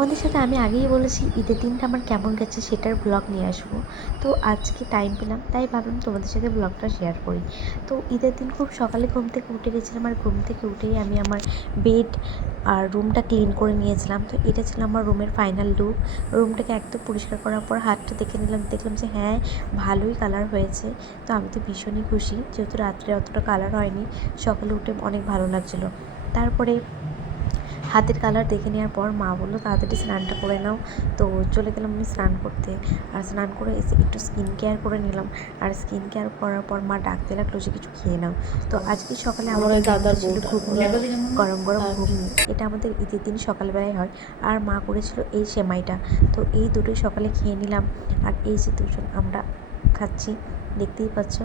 তোমাদের সাথে আমি আগেই বলেছি ঈদের দিনটা আমার কেমন গেছে সেটার ব্লগ নিয়ে আসবো। তো আজকে টাইম পেলাম তাই ভাবলাম তোমাদের সাথে ব্লগটা শেয়ার করি। তো ঈদের দিন খুব সকালে ঘুম থেকে উঠে গেছিলাম, আর ঘুম থেকে উঠেই আমি আমার বেড আর রুমটা ক্লিন করে নিয়েছিলাম। তো এটা ছিল আমার রুমের ফাইনাল লুক। রুমটাকে একদম পরিষ্কার করার পর হাতটা দেখে নিলাম, দেখলাম যে হ্যাঁ ভালোই কালার হয়েছে। তো আমি তো ভীষণই খুশি, যেহেতু রাত্রে অতটা কালার হয়নি, সকালে উঠে অনেক ভালো লাগছিলো। তারপরে হাতের কালার দেখে নেওয়ার পর মা বললো তাড়াতাড়ি স্নানটা করে নাও। তো চলে গেলাম আমি স্নান করতে। আর স্নান করে এসে একটু স্কিন কেয়ার করে নিলাম। আর স্কিন কেয়ার করার পর মা ডাকতে লাগলো যে কিছু খেয়ে নাও। তো আজকে সকালে আমাদের মেনুতে ছিল ঘুগনি, গরম গরম ঘুগনি। এটা আমাদের ঈদের দিন সকালবেলায় হয়। আর মা করেছিল এই সেমাইটা। তো এই দুটোই সকালে খেয়ে নিলাম। আর এই যে দুজন আমরা খাচ্ছি, দেখতেই পাচ্ছ।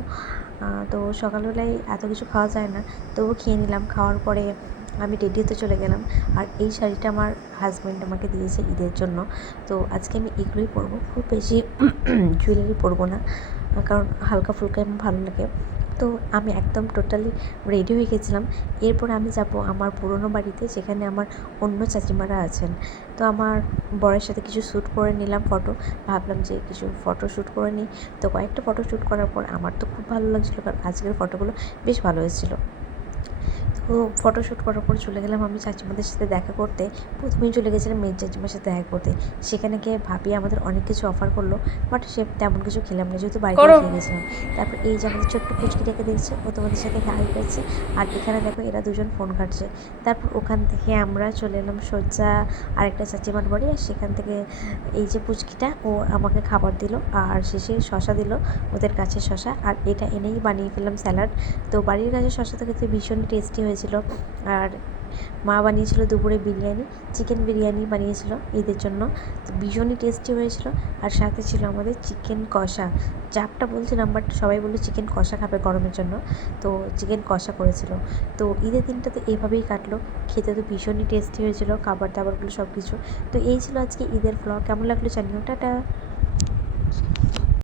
তো সকালবেলায় এত কিছু খাওয়া যায় না, তবু খেয়ে নিলাম। খাওয়ার পরে আমি রেডি হতে চলে গেলাম। আর এই শাড়িটা আমার হাজব্যান্ড আমাকে দিয়েছে ঈদের জন্য। তো আজকে আমি এগুলোই পরবো, খুব বেশি জুয়েলারি পরবো না, কারণ হালকা ফুলকা আমার ভালো লাগে। তো আমি একদম টোটালি রেডি হয়ে গেছিলাম। এরপর আমি যাব আমার পুরনো বাড়িতে, যেখানে আমার অন্য চাচিমারা আছেন। তো আমার বরের সাথে কিছু শ্যুট করে নিলাম ফটো। ভাবলাম যে কিছু ফটো শ্যুট করে নিই। তো কয়েকটা ফটো শ্যুট করার পর আমার তো খুব ভালো লাগছিলো, কারণ আজকের ফটোগুলো বেশ ভালো এসেছিলো। তো ফটোশ্যুট করার পর চলে গেলাম আমি চাচিমাদের সাথে দেখা করতে। প্রথমেই চলে গেছিলাম মেয়ের চাচিমার সাথে দেখা করতে। সেখানে গিয়ে ভাবি আমাদের অনেক কিছু অফার করলো, বাট সে তেমন কিছু খেলাম না, যেহেতু বাড়িতেই খেয়ে গেছিলাম। তারপর এই যে আমাদের ছোট্ট পুচকিটাকে দেখছে, ও তোমাদের সাথে হাই করছে। আর এখানে দেখো এরা দুজন ফোন ঘাঁটছে। তারপর ওখান থেকে আমরা চলে এলাম সোজা আরেকটা চাচিমার বাড়ি। আর সেখান থেকে এই যে পুচকিটা, ও আমাকে খাবার দিল, আর শেষে শশা দিল, ওদের কাছে শশা। আর এটা এনেই বানিয়ে ফেললাম স্যালাড। তো বাড়ির কাছে শশা থেকে তো ভীষণই টেস্টি হয়েছিল। আর মা বানিয়েছিল দুপুরে বিরিয়ানি, চিকেন বিরিয়ানি বানিয়েছিল ঈদের জন্য। তো ভীষণই টেস্টি হয়েছিল। আর সাথে ছিল আমাদের চিকেন কষা। চাপটা বলছিলাম, বাট সবাই বললো চিকেন কষা খাবে গরমের জন্য, তো চিকেন কষা করেছিল। তো ঈদের দিনটা তো এভাবেই কাটলো। খেতে তো ভীষণই টেস্টি হয়েছিল, খাবার দাবারগুলো সব কিছু। তো এই ছিল আজকে ঈদের ব্লগ। কেমন লাগলো জানিও। টাটা।